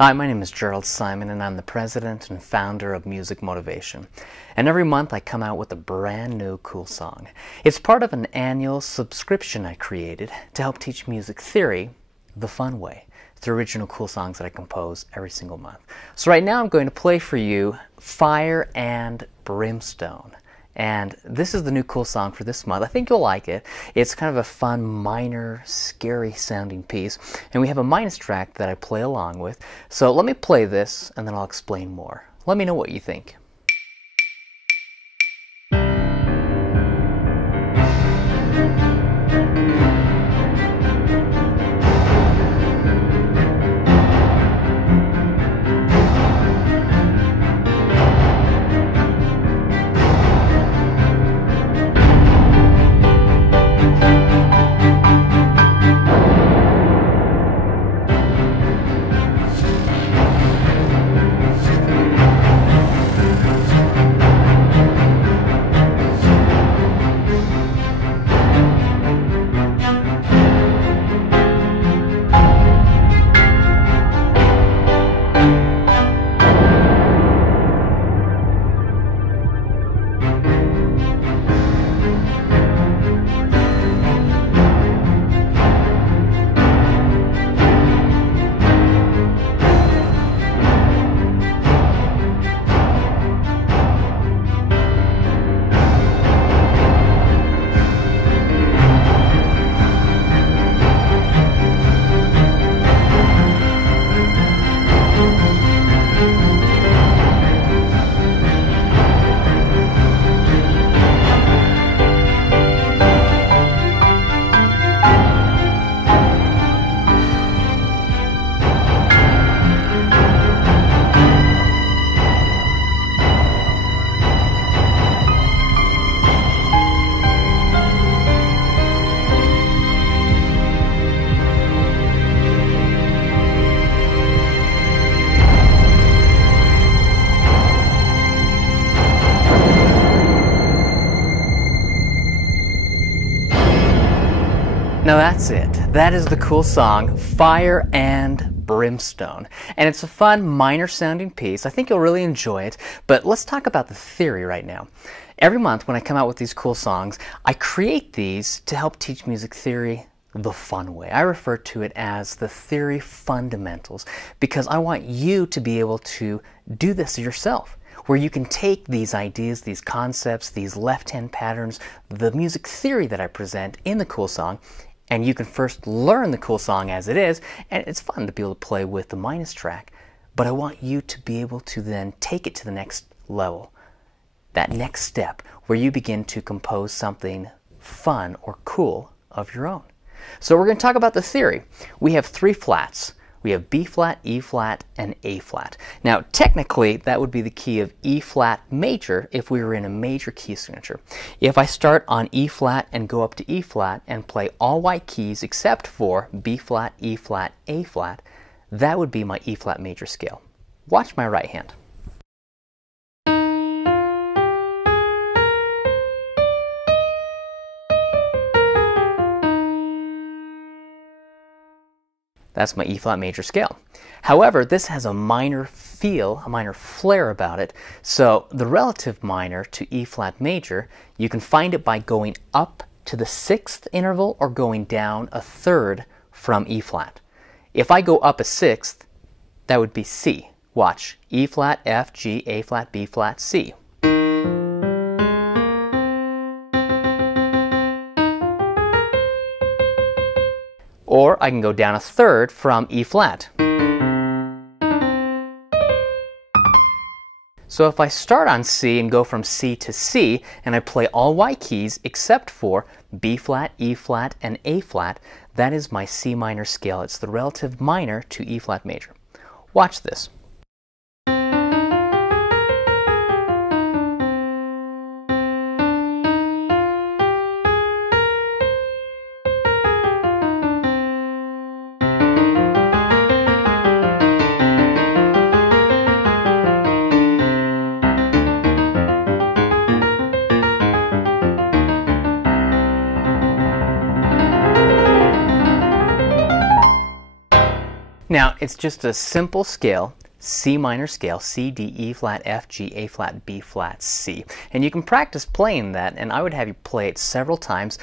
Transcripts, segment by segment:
Hi, my name is Jerald Simon, and I'm the president and founder of Music Motivation. And every month I come out with a brand new cool song. It's part of an annual subscription I created to help teach music theory the fun way. It's the original cool songs that I compose every single month. So right now I'm going to play for you Fire and Brimstone. And this is the new cool song for this month. I think you'll like it. It's kind of a fun, minor, scary sounding piece. And we have a minus track that I play along with. So let me play this and then I'll explain more. Let me know what you think. Now that's it. That is the cool song, Fire and Brimstone. And it's a fun, minor sounding piece. I think you'll really enjoy it, but let's talk about the theory right now. Every month when I come out with these cool songs, I create these to help teach music theory the fun way. I refer to it as the theory fundamentals because I want you to be able to do this yourself, where you can take these ideas, these concepts, these left-hand patterns, the music theory that I present in the cool song, and you can first learn the cool song as it is, and it's fun to be able to play with the minus track, but I want you to be able to then take it to the next level, that next step, where you begin to compose something fun or cool of your own. So we're going to talk about the theory. We have three flats. We have B flat, E flat, and A flat. Now technically that would be the key of E flat major if we were in a major key signature. If I start on E flat and go up to E flat and play all white keys except for B flat, E flat, A flat, that would be my E flat major scale. Watch my right hand. That's my E flat major scale. However, this has a minor feel, a minor flair about it. So the relative minor to E flat major, you can find it by going up to the sixth interval or going down a third from E flat. If I go up a sixth, that would be C. Watch. E flat, F, G, A flat, B flat, C. Or I can go down a third from E flat. So if I start on C and go from C to C, and I play all white keys except for B flat, E flat, and A flat, that is my C minor scale. It's the relative minor to E flat major. Watch this. Now, it's just a simple scale, C minor scale, C, D, E flat, F, G, A flat, B flat, C. And you can practice playing that, and I would have you play it several times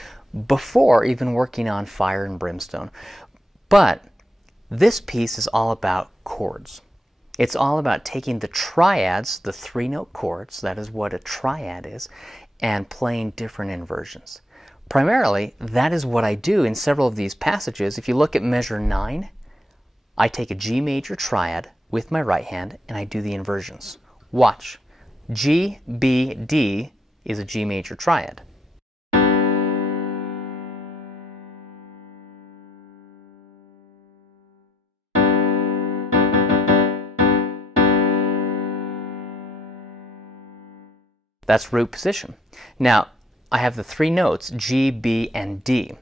before even working on Fire and Brimstone. But this piece is all about chords. It's all about taking the triads, the three-note chords, that is what a triad is, and playing different inversions. Primarily, that is what I do in several of these passages. If you look at measure 9, I take a G major triad with my right hand and I do the inversions. Watch. G, B, D is a G major triad. That's root position. Now, I have the three notes, G, B, and D.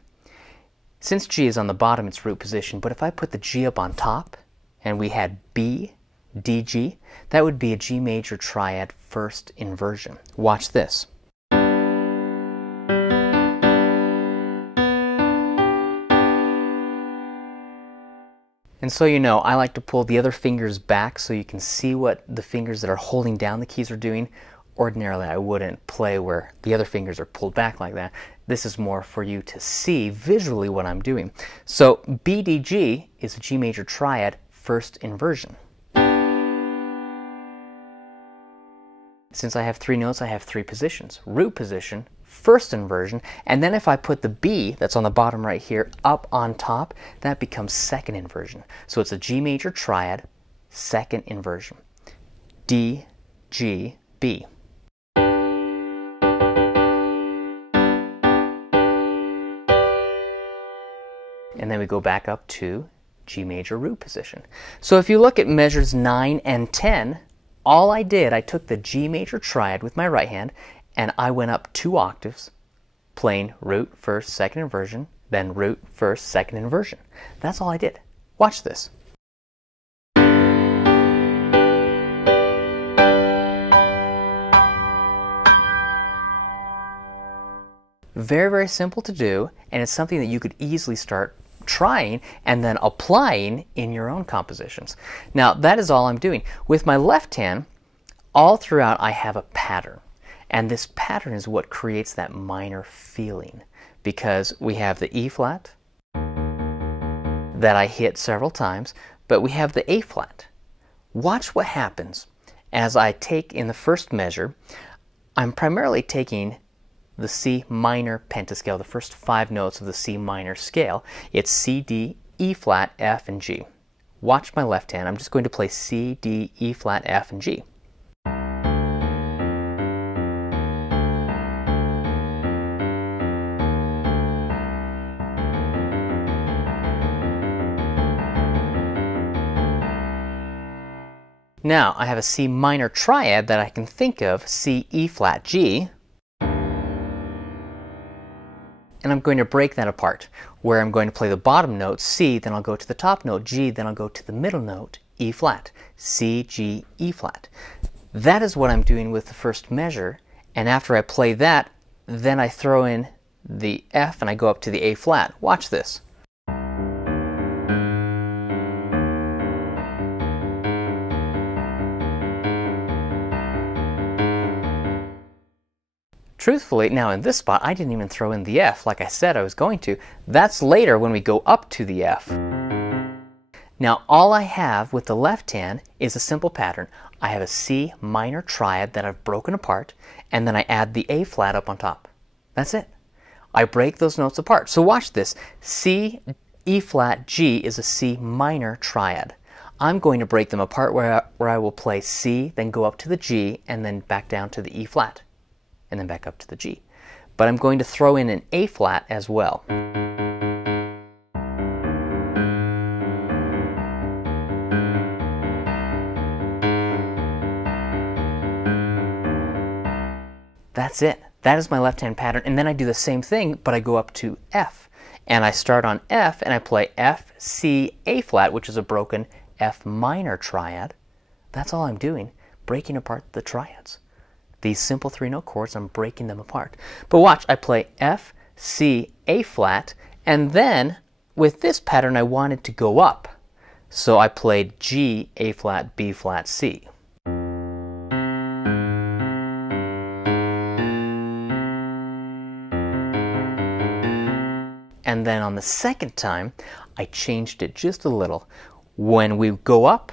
Since G is on the bottom, it's root position, but if I put the G up on top, and we had B, D, G, that would be a G major triad first inversion. Watch this. And so you know, I like to pull the other fingers back so you can see what the fingers that are holding down the keys are doing. Ordinarily, I wouldn't play where the other fingers are pulled back like that. This is more for you to see visually what I'm doing. So B, D, G is a G major triad first inversion. Since I have three notes, I have three positions. Root position, first inversion, and then if I put the B that's on the bottom right here up on top, that becomes second inversion. So it's a G major triad, second inversion. D, G, B. And then we go back up to G major root position. So if you look at measures 9 and 10, all I did, I took the G major triad with my right hand and I went up 2 octaves, playing root, first, second inversion, then root, first, second inversion. That's all I did. Watch this. Very, very simple to do, and it's something that you could easily start trying and then applying in your own compositions. Now, that is all I'm doing. With my left hand, all throughout I have a pattern. And this pattern is what creates that minor feeling, because we have the E flat that I hit several times, but we have the A flat. Watch what happens as I take in the first measure. I'm primarily taking the C minor pentascale, the first 5 notes of the C minor scale. It's C, D, E flat, F, and G. Watch my left hand. I'm just going to play C, D, E flat, F, and G. Now I have a C minor triad that I can think of, C, E flat, G. And I'm going to break that apart, where I'm going to play the bottom note, C, then I'll go to the top note, G, then I'll go to the middle note, E flat, C, G, E flat. That is what I'm doing with the first measure, and after I play that, then I throw in the F and I go up to the A flat. Watch this. Truthfully, now in this spot, I didn't even throw in the F like I said I was going to. That's later when we go up to the F. Now all I have with the left hand is a simple pattern. I have a C minor triad that I've broken apart, and then I add the A flat up on top. That's it. I break those notes apart. So watch this. C, E flat, G is a C minor triad. I'm going to break them apart where I will play C, then go up to the G, and then back down to the E flat, and then back up to the G. But I'm going to throw in an A flat as well. That's it. That is my left hand pattern. And then I do the same thing, but I go up to F. And I start on F and I play F, C, A flat, which is a broken F minor triad. That's all I'm doing, breaking apart the triads. These simple 3-note chords, I'm breaking them apart. But watch, I play F, C, A flat, and then with this pattern I wanted to go up. So I played G, A flat, B flat, C. And then on the second time, I changed it just a little. When we go up,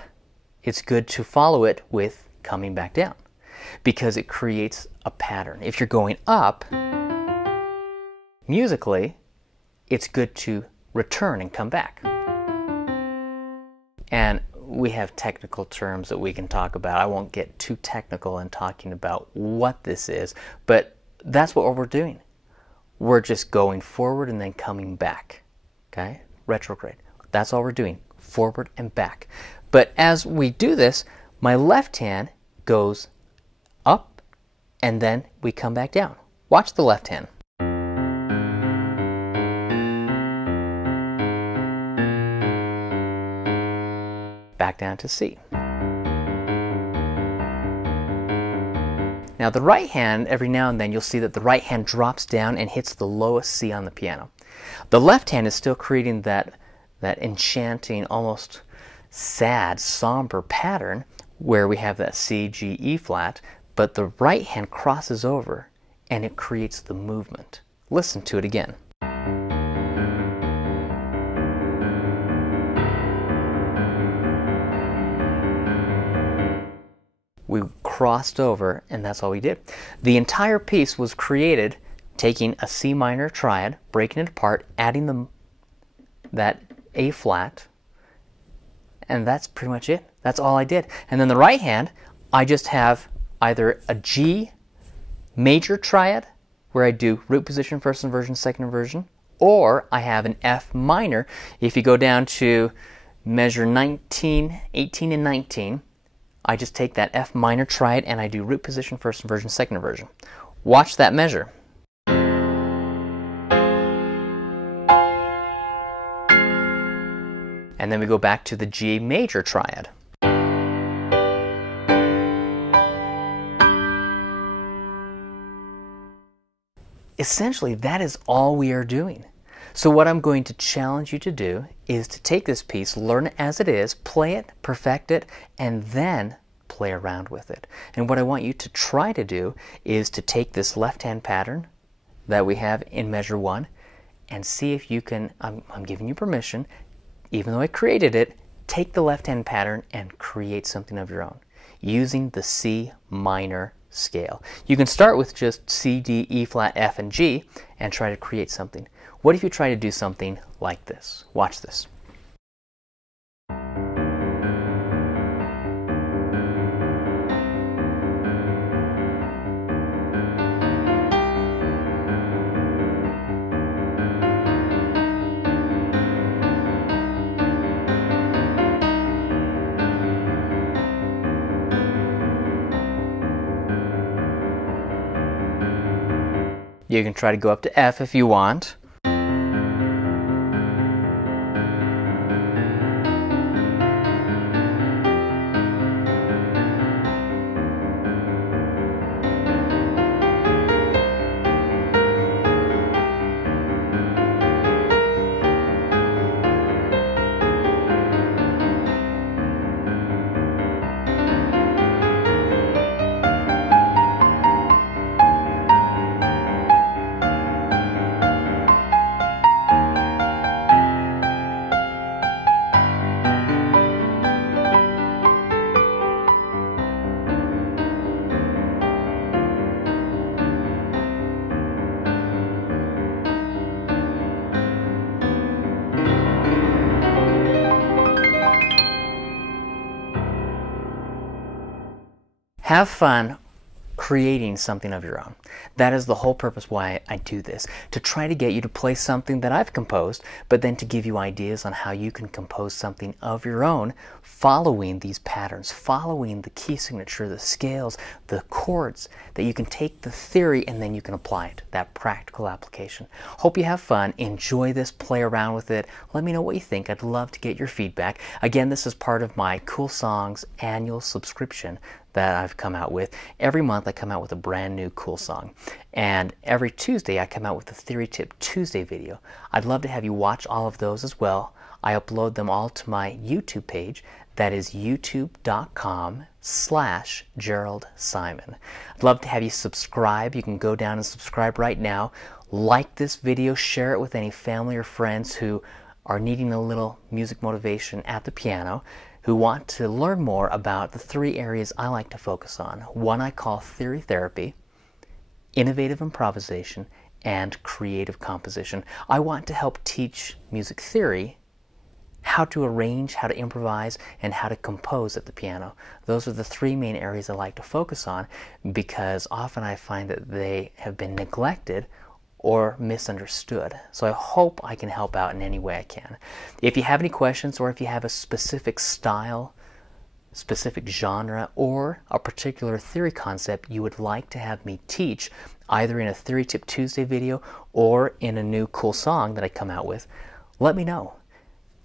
it's good to follow it with coming back down, because it creates a pattern. If you're going up, musically, it's good to return and come back. And we have technical terms that we can talk about. I won't get too technical in talking about what this is, but that's what we're doing. We're just going forward and then coming back. Okay? Retrograde. That's all we're doing. Forward and back. But as we do this, my left hand goes up and then we come back down. Watch the left hand. Back down to C. Now the right hand, every now and then you'll see that the right hand drops down and hits the lowest C on the piano. The left hand is still creating that enchanting, almost sad, somber pattern where we have that C, G, E flat, but the right hand crosses over and it creates the movement. Listen to it again. We crossed over and that's all we did. The entire piece was created taking a C minor triad, breaking it apart, adding that A flat, and that's pretty much it. That's all I did. And then the right hand, I just have either a G major triad where I do root position, first inversion, second inversion, or I have an F minor. If you go down to measure 19, 18 and 19, I just take that F minor triad and I do root position, first inversion, second inversion. Watch that measure. And then we go back to the G major triad. Essentially, that is all we are doing. So what I'm going to challenge you to do is to take this piece, learn it as it is, play it, perfect it, and then play around with it. And what I want you to try to do is to take this left-hand pattern that we have in measure 1 and see if you can, I'm giving you permission, even though I created it, take the left-hand pattern and create something of your own using the C minor scale. You can start with just C, D, E flat, F, and G and try to create something. What if you try to do something like this? Watch this. You can try to go up to F if you want. Have fun creating something of your own. That is the whole purpose why I do this, to try to get you to play something that I've composed, but then to give you ideas on how you can compose something of your own following these patterns, following the key signature, the scales, the chords, that you can take the theory and then you can apply it, that practical application. Hope you have fun, enjoy this, play around with it. Let me know what you think. I'd love to get your feedback. Again, this is part of my Cool Songs annual subscription that I've come out with. Every month I come out with a brand new cool song. And every Tuesday I come out with a Theory Tip Tuesday video. I'd love to have you watch all of those as well. I upload them all to my YouTube page. That is youtube.com/Jerald Simon. I'd love to have you subscribe. You can go down and subscribe right now. Like this video, share it with any family or friends who are needing a little music motivation at the piano, who want to learn more about the three areas I like to focus on. One I call theory therapy, innovative improvisation, and creative composition. I want to help teach music theory, how to arrange, how to improvise, and how to compose at the piano. Those are the three main areas I like to focus on because often I find that they have been neglected or misunderstood. So I hope I can help out in any way I can. If you have any questions, or if you have a specific style, specific genre, or a particular theory concept you would like to have me teach, either in a Theory Tip Tuesday video or in a new cool song that I come out with, let me know.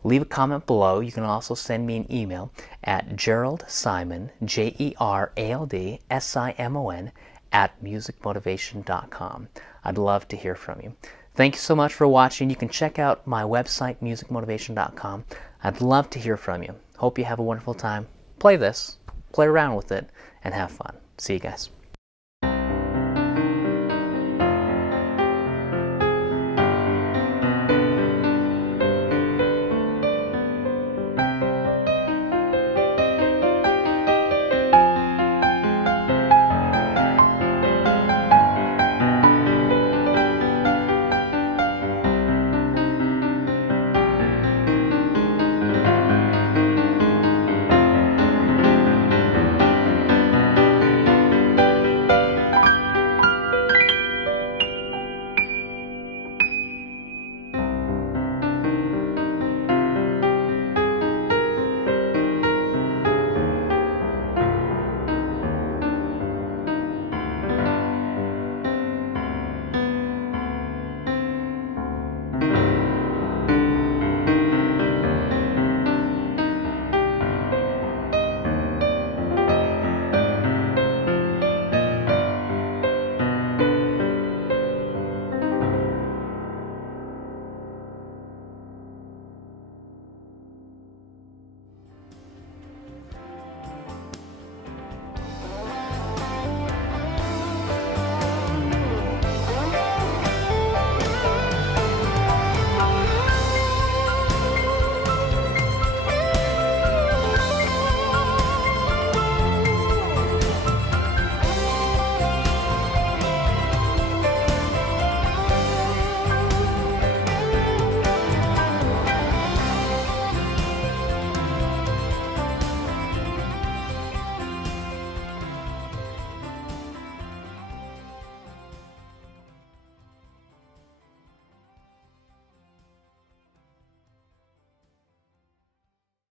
Leave a comment below. You can also send me an email at Jerald Simon, JeraldSimon, @musicmotivation.com. I'd love to hear from you. Thank you so much for watching. You can check out my website, musicmotivation.com. I'd love to hear from you. Hope you have a wonderful time. Play this, play around with it, and have fun. See you guys.